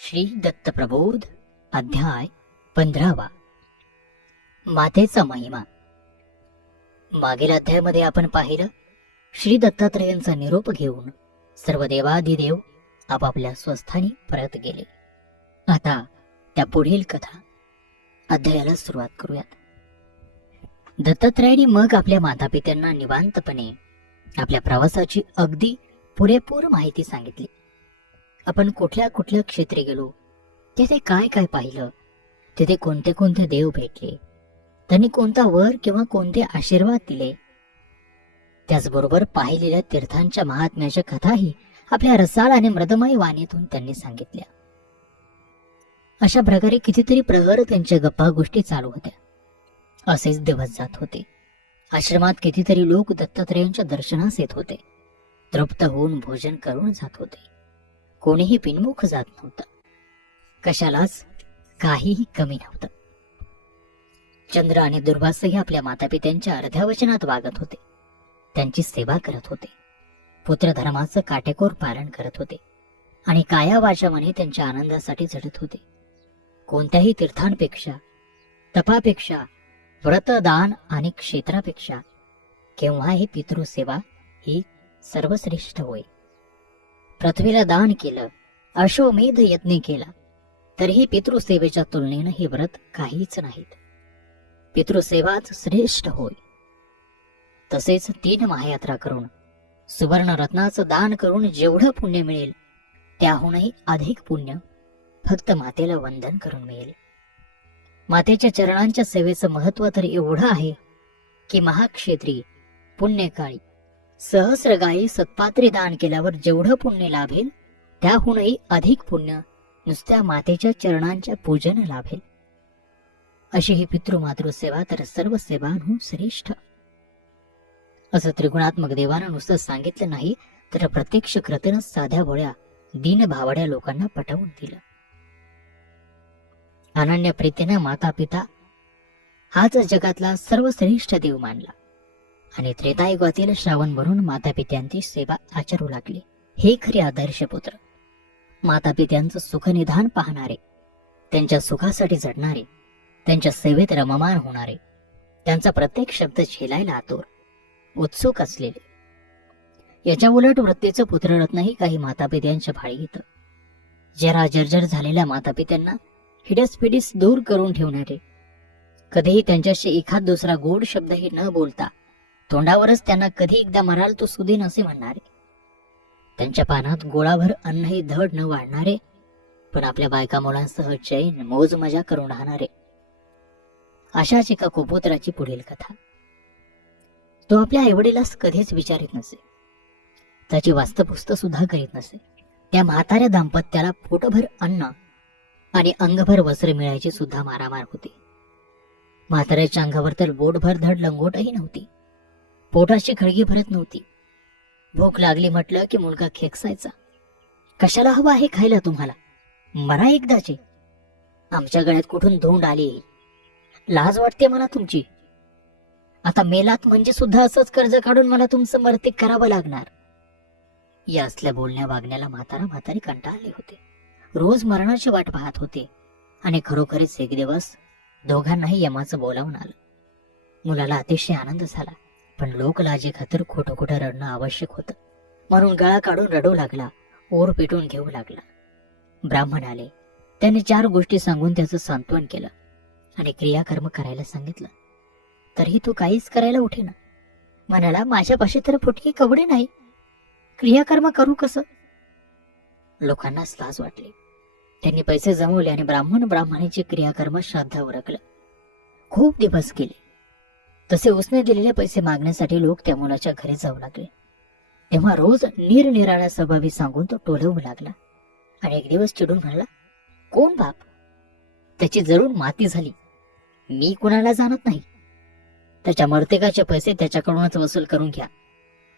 श्री दत्त प्रबोध अध्याय 15. मातेचा महिमा. मागील अध्यायामध्ये आपण पाहिलं, श्री दत्तात्रयांचा निरोप घेऊन सर्व देवाधिदेव आपापल्या स्वस्थानी परत गेले. आता त्या पुढील कथा अध्यायाला सुरुवात करूयात. दत्तात्रयांनी मग आपल्या मातापित्यांना निवांतपणे आपल्या प्रवासाची अगदी पुरेपूर माहिती सांगितली. आपण कुठल्या कुठल्या क्षेत्री गेलो, तिथे काय काय पाहिलं, तिथे कोणते कोणते देव भेटले, त्यांनी कोणता वर किंवा कोणते आशीर्वाद दिले, त्याचबरोबर पाहिलेल्या तीर्थांच्या महात्म्याच्या कथाही आपल्या रसाळ आणि मृदमय वाणीतून त्यांनी सांगितल्या. अशा प्रकारे कितीतरी प्रहर त्यांच्या गप्पा गोष्टी चालू होत्या. असेच दिवस जात होते. आश्रमात कितीतरी लोक दत्तात्रयांच्या दर्शनास येत होते. तृप्त होऊन भोजन करून जात होते. कोणीही बिनमुख जात नव्हतं. कशालाच काहीही कमी नव्हतं. चंद्र आणि दुर्वासही आपल्या मातापित्यांच्या अर्ध्या वचनात वागत होते. त्यांची सेवा करत होते. पुत्रधर्माचं काटेकोर पालन करत होते आणि काया वाचा मने त्यांच्या आनंदासाठी झटत होते. कोणत्याही तीर्थांपेक्षा, तपापेक्षा, व्रतदान आणि क्षेत्रापेक्षा केव्हाही पितृसेवा ही सर्वश्रेष्ठ होय. पृथ्वीला दान केलं, अश्वमेध यज्ञ केला, तरीही पितृसेवेच्या तुलनेनं हे व्रत काहीच नाहीत. पितृसेवाच श्रेष्ठ होय. तसेच 3 महायात्रा करून, सुवर्ण रत्नाचं दान करून जेवढं पुण्य मिळेल त्याहूनही अधिक पुण्य फक्त मातेला वंदन करून मिळेल. मातेच्या चरणांच्या सेवेचं महत्व तर एवढं आहे की महाक्षेत्री पुण्यकाळी सहस्रगायी सत्पात्री दान केल्यावर जेवढं पुण्य लाभेल त्याहूनही अधिक पुण्य नुसत्या मातेच्या चरणांच्या पूजन लाभेल. अशी ही पितृमातृ सेवा तर सर्व सेवांहून श्रेष्ठ. असं त्रिगुणात्मक देवानं नुसतं सांगितलं नाही, तर प्रत्यक्ष कृतीनं साध्या भोळ्या दीनभावड्या लोकांना पटवून दिलं. अनन्य प्रीतीनं माता पिता हाच जगातला सर्वश्रेष्ठ देव मानला आणि त्रेतायुगातील श्रावण भरून मातापित्यांची सेवा आचरू लागले. हे खरे आदर्श पुत्र. मातापित्यांचं सुखनिधान पाहणारे, त्यांच्या सुखासाठी झटणारे, त्यांच्या सेवेत रममान होणारे, त्यांचा प्रत्येक शब्द झेलायला आतुर, उत्सुक असलेले. याच्या उलट वृत्तीचं पुत्ररत्नही काही मातापित्यांच्या भाळी येतं. जरा जर्जर झालेल्या मातापित्यांना हिडसपिडीस दूर करून ठेवणारे, कधीही त्यांच्याशी एखाद दुसरा गोड शब्दही न बोलता तोंडावरच त्यांना कधी एकदा मराल तो सुदीन असे म्हणणारे, त्यांच्या पानात गोळाभर अन्नही धड न वाढणारे, पण आपल्या बायका मुलांसह चैन मोज मजा करून राहणारे. अशाच एका कुपुत्राची पुढील कथा. तो आपल्या आईवडिलास कधीच विचारित नसे. त्याची वास्तपुस्त सुद्धा करीत नसे. त्या म्हाताऱ्या दाम्पत्याला पोटभर अन्न आणि अंगभर वस्त्र मिळायची सुद्धा मारामार होती. म्हाताऱ्याच्या अंगावर तर बोटभर धड लंगोटही नव्हती. पोटाची खळगी भरत नव्हती. भूक लागली म्हटलं की मुलगा खेकसायचा. कशाला हवा आहे खायला तुम्हाला? मरा एकदाचे. आमच्या गळ्यात कुठून धोंड आली? लाज वाटते मला तुमची. आता मेलात म्हणजे सुद्धा असंच कर्ज काढून मला तुमचं मर्तिक करावं लागणार. या असल्या बोलण्या वागण्याला म्हातारी कंटाळले होते. रोज मरणाची वाट पाहत होते आणि खरोखरीच एक दिवस दोघांनाही यमाचं बोलावून आलं. मुलाला अतिशय आनंद झाला, पण लोकलाजे खातर खोटं खोटं रडणं आवश्यक होतं. म्हणून गळा काढून रडू लागला, ओर पेटून घेऊ लागला. ब्राह्मण आले. त्यांनी 4 गोष्टी सांगून त्याचं सांत्वन केलं आणि क्रियाकर्म करायला सांगितलं. तरीही तो काहीच करायला उठेना. म्हणाला, माझ्यापाशी तर फुटकी कवडे नाही, क्रियाकर्म करू कसं? लोकांनाच लाज वाटली. त्यांनी पैसे जमवले आणि ब्राह्मणीचे क्रियाकर्म श्राद्ध उरकलं. खूप दिवस गेले. तसे उसने दिलेले पैसे मागण्यासाठी लोक त्या मुलाच्या घरी जाऊ लागले. तेव्हा रोज निरनिराळ्या स्वभावी सांगून तो टोलवू लागला आणि एक दिवस चिडून म्हणाला, कोण बाप? त्याची जरूर माती झाली. मी कुणाला जाणत नाही. त्याच्या मर्तिकाचे पैसे त्याच्याकडूनच वसूल करून घ्या.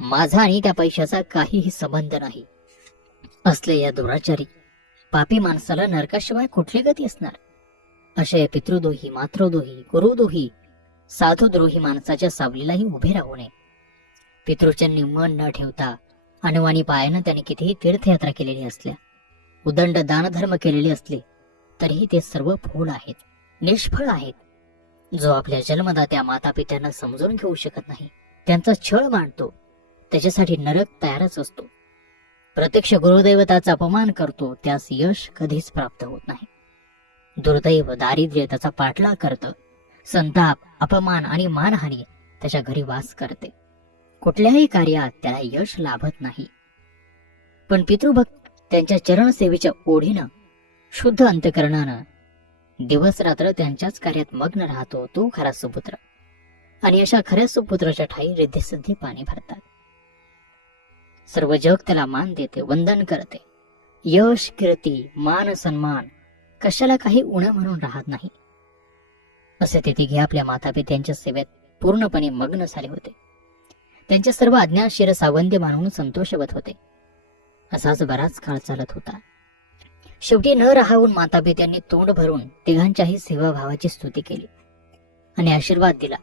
माझा आणि त्या पैशाचा काहीही संबंध नाही. असले या दुराचारी पापी माणसाला नरकाशिवाय कुठली गती असणार? अशा पितृदोही, मातृदोही, गुरुदोही, साधुद्रोही माणसाच्या सावलीलाही उभे राहू नये. पितृचरणी मन न ठेवता अनुवानी पायानं त्याने कितीही तीर्थयात्रा केलेली असल्या उदंड दानधर्म केलेले असले तरीही ते सर्व फोल आहेत, निष्फळ आहेत. जो आपल्या जन्मदात्या माता पित्यांना समजून घेऊ शकत नाही, त्यांचा छळ मांडतो, त्याच्यासाठी नरक तयारच असतो. प्रत्यक्ष गुरुदैवताचा अपमान करतो, त्यास यश कधीच प्राप्त होत नाही. दुर्दैव, दारिद्र्य त्याचा पाठलाग करतं. संताप, अपमान आणि मानहानी त्याच्या घरी वास करते. कुठल्याही कार्यात त्याला यश लाभत नाही. पण पितृभक्त त्यांच्या चरणसेवेच्या ओढीनं, शुद्ध अंतकरणानं दिवस रात्र त्यांच्याच कार्यात मग्न राहतो, तो खरा सुपुत्र. आणि अशा खऱ्या सुपुत्राच्या ठाई रिद्धिसिद्धी पाणी भरतात. सर्व जग त्याला मान देते, वंदन करते. यश, कीर्ती, मान, सन्मान कशाला काही उणं म्हणून राहत नाही. असे ते तिघे आपल्या मातापित्यांच्या सेवेत पूर्णपणे मग्न झाले होते. त्यांच्या सर्व आज्ञा शिरसावंद्य मानून संतोषवत होते. असाच बराच काळ चालत होता. शेवटी न राहावून मातापित्यांनी तोंड भरून तिघांच्याही सेवाभावाची स्तुती केली आणि आशीर्वाद दिला.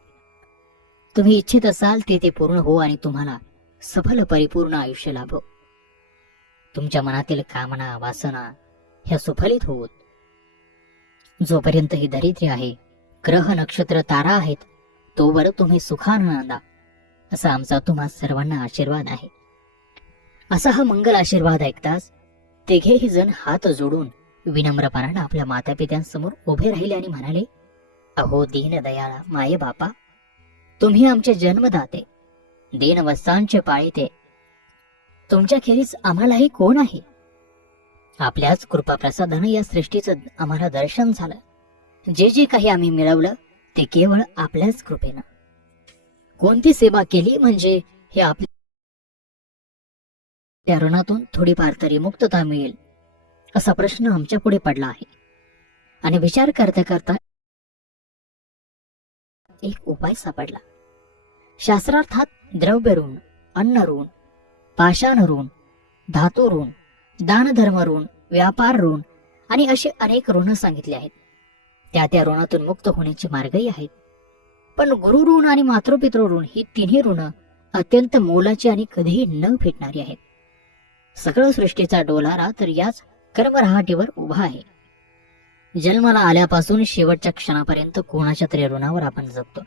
तुम्ही इच्छित असाल ते पूर्ण हो आणि तुम्हाला सफल परिपूर्ण आयुष्य लाभो. तुमच्या मनातील कामना, वासना ह्या सुफलित होत. जोपर्यंत ही धरित्री आहे, ग्रह, नक्षत्र, तारा आहेत, तोवर तुम्ही सुखानं नांदा, असा आमचा तुम्हा सर्वांना आशीर्वाद आहे. असा हा मंगल आशीर्वाद ऐकताच तिघेही जण हात जोडून विनम्रपणानं आपल्या मातापित्यांसमोर उभे राहिले आणि म्हणाले, अहो दीनदयाळा माये बापा, तुम्ही आमचे जन्मदाते, दीनवत्सांचे पाळीते. तुमच्याखेरीज आम्हालाही कोण आहे? आपल्याच कृपाप्रसादानं या सृष्टीचं आम्हाला दर्शन झालं. जे जे काही आम्ही मिळवलं ते केवळ आपल्याच कृपेनं. कोणती सेवा केली म्हणजे हे आपल्या ऋणातून थोडीफार तरी मुक्तता मिळेल, असा प्रश्न आमच्या पुढे पडला आहे. आणि विचार करता करता एक उपाय सापडला. शास्त्रार्थात द्रव्य ऋण, अन्न ऋण, पाषाण ऋण, धातू ऋण, दानधर्म ऋण, व्यापार ऋण आणि असे अनेक ऋण सांगितले आहेत. त्या ऋणातून मुक्त होण्याचे मार्गही आहेत. पण गुरु ऋण आणि मातृपितृ ऋण ही तिन्ही ऋण अत्यंत मोलाची आणि कधीही न फिटणारी आहेत. सगळं सृष्टीचा डोलारा तर याच कर्मरहाटीवर उभा आहे. जन्माला आल्यापासून शेवटच्या क्षणापर्यंत कोणाच्या तरी ऋणावर आपण जगतो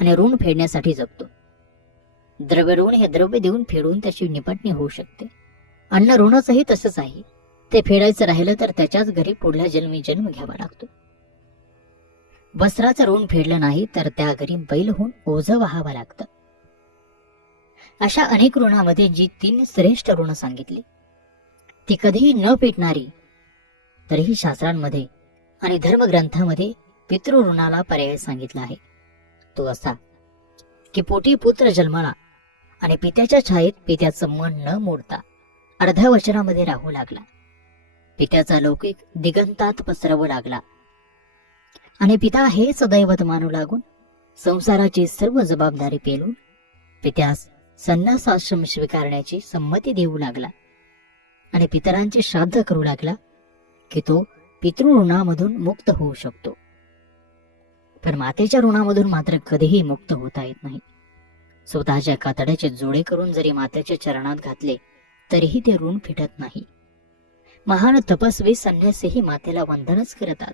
आणि ऋण फेडण्यासाठी जगतो. द्रव्य ऋण हे द्रव्य देऊन फेडून त्याची निपटणी होऊ शकते. अन्न ऋणचंही तसंच आहे. ते फेडायचं राहिलं तर त्याच्याच घरी पुढल्या जन्मी जन्म घ्यावा लागतो. वस्त्राचं ऋण फेडलं नाही तर त्या घरी बैल होऊन ओझं व्हावं लागतं. अशा अनेक ऋणामध्ये जी 3 श्रेष्ठ ऋण सांगितली ती कधीही न पेटणारी, तरीही शास्त्रांमध्ये आणि धर्मग्रंथामध्ये पितृऋणाला पर्याय सांगितला आहे. तो असा की पोटी पुत्र जन्माला आणि पित्याच्या छायेत पित्याचं मन न मोडता अर्ध्या वचनामध्ये राहू लागला. पित्याचा लौकिक दिगंतात पसरवू लागला आणि पिता हेच दैवत मानू लागून संसाराची सर्व जबाबदारी पेलून पित्यास संन्यासाश्रम स्वीकारण्याची संमती देऊ लागला आणि पितरांचे श्राद्ध करू लागला की तो पितृऋणामधून मुक्त होऊ शकतो. पण मातेच्या ऋणामधून मात्र कधीही मुक्त होता येत नाही. स्वतःच्या कातड्याचे जोडे करून जरी मातेच्या चरणात घातले तरीही ते ऋण फिटत नाही. महान तपस्वी संन्यासीही मातेला वंदनच करतात,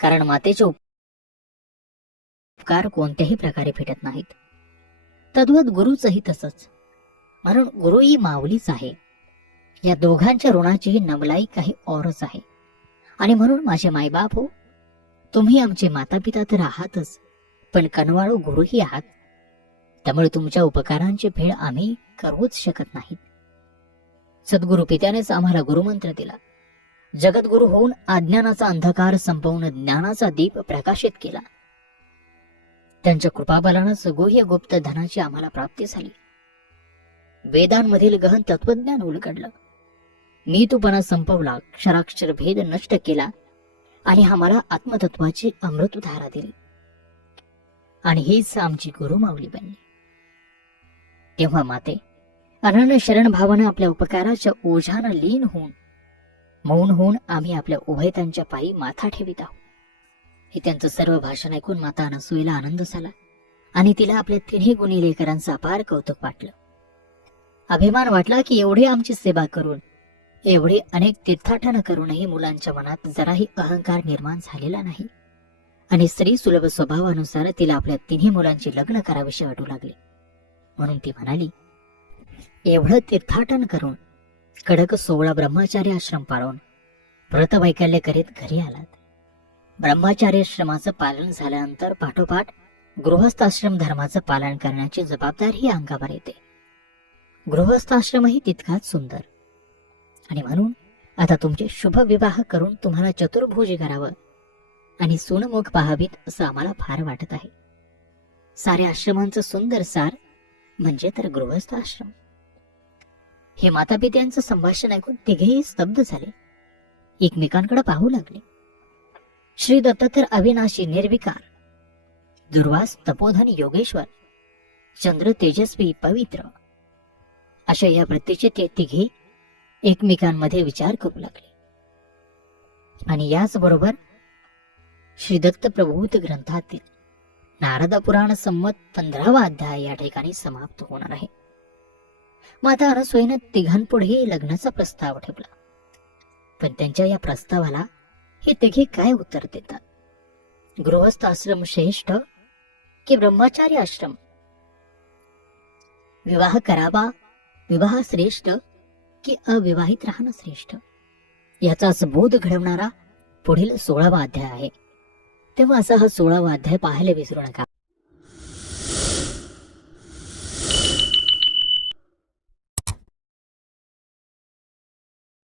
कारण मातेचे उपकार कोणत्याही प्रकारे फिटत नाहीत. तद्वत गुरुचंही तसंच. म्हणून गुरु ही माऊलीच आहे. या दोघांच्या ऋणाचीही नमलाई काही औरच आहे. आणि म्हणून माझे मायबाप हो, तुम्ही आमचे मातापिता तर आहातच, पण कनवाळू गुरुही आहात. त्यामुळे तुमच्या उपकारांची फेड आम्ही करूच शकत नाहीत. सद्गुरु पित्यानेच आम्हाला गुरुमंत्र दिला. जगद्गुरु होऊन अज्ञानाचा अंधकार संपवून ज्ञानाचा दीप प्रकाशित केला. त्यांच्या कृपाबलानंच गुह्य गुप्त धनाची आम्हाला प्राप्ती झाली. वेदांमधील गहन तत्वज्ञान उलगडलं. नीतूपणा संपवला, अक्षराक्षर भेद नष्ट केला आणि आम्हाला आत्मतत्वाची अमृतधारा दिली. आणि हीच आमची गुरुमाऊली बनली. तेव्हा माते, अनन्य शरण भावानं आपल्या उपकाराच्या ओझानं लीन होऊन मौन होऊन आम्ही आपल्या उभयतांच्या पायी माथा ठेवित आहोत. हे त्यांचं सर्व भाषण ऐकून माता अनसूयेला आनंद झाला आणि तिला आपल्या तिन्ही गुणी लेकरांचं अपार कौतुक वाटलं. अभिमान वाटला की एवढी आमची सेवा करून एवढे अनेक तीर्थाटन करूनही मुलांच्या मनात जराही अहंकार निर्माण झालेला नाही आणि स्त्री सुलभ स्वभावानुसार तिला आपल्या तिन्ही मुलांची लग्न करावीशी वाटू लागले. म्हणून ती म्हणाली, एवढं तीर्थाटन करून कडक 16 ब्रह्मचार्य आश्रम पाळून व्रतवैकल्य करीत घरी आलात. ब्रह्मचार्य आश्रमाचं पालन झाल्यानंतर पाठोपाठ गृहस्थाश्रम धर्माचं पालन करण्याची जबाबदारी अंगावर येते. गृहस्थाश्रमही तितकाच सुंदर आणि म्हणून आता तुमचे शुभ विवाह करून तुम्हाला चतुर्भुजी करावं आणि सुनमुख पाहावीत असं आम्हाला फार वाटत आहे. साऱ्या आश्रमांचं सुंदर सार म्हणजे तर गृहस्थाश्रम. हे मातापित्यांचं संभाषण ऐकून तिघेही स्तब्ध झाले, एकमेकांकडे पाहू लागले. श्री दत्त तर अविनाशी निर्विकार, दुर्वास तपोधन योगेश्वर, चंद्र तेजस्वी पवित्र अशा या वृत्तीचे ते तिघे एकमेकांमध्ये विचार करू लागले. आणि याचबरोबर श्री दत्त प्रभूत ग्रंथातील नारद पुराण संमत 15वा अध्याय या ठिकाणी समाप्त होणार आहे. माता अनसुयेनं तिघांपुढे लग्नाचा प्रस्ताव ठेवला, पण त्यांच्या या प्रस्तावाला हे तिघे काय उत्तर देतात? गृहस्थ आश्रम श्रेष्ठ की ब्रह्मचारी आश्रम? विवाह करावा, विवाह श्रेष्ठ की अविवाहित राहणं श्रेष्ठ? याचाच बोध घडवणारा पुढील 16वा अध्याय आहे. तेव्हा असा हा 16वा अध्याय पाहायला विसरू नका.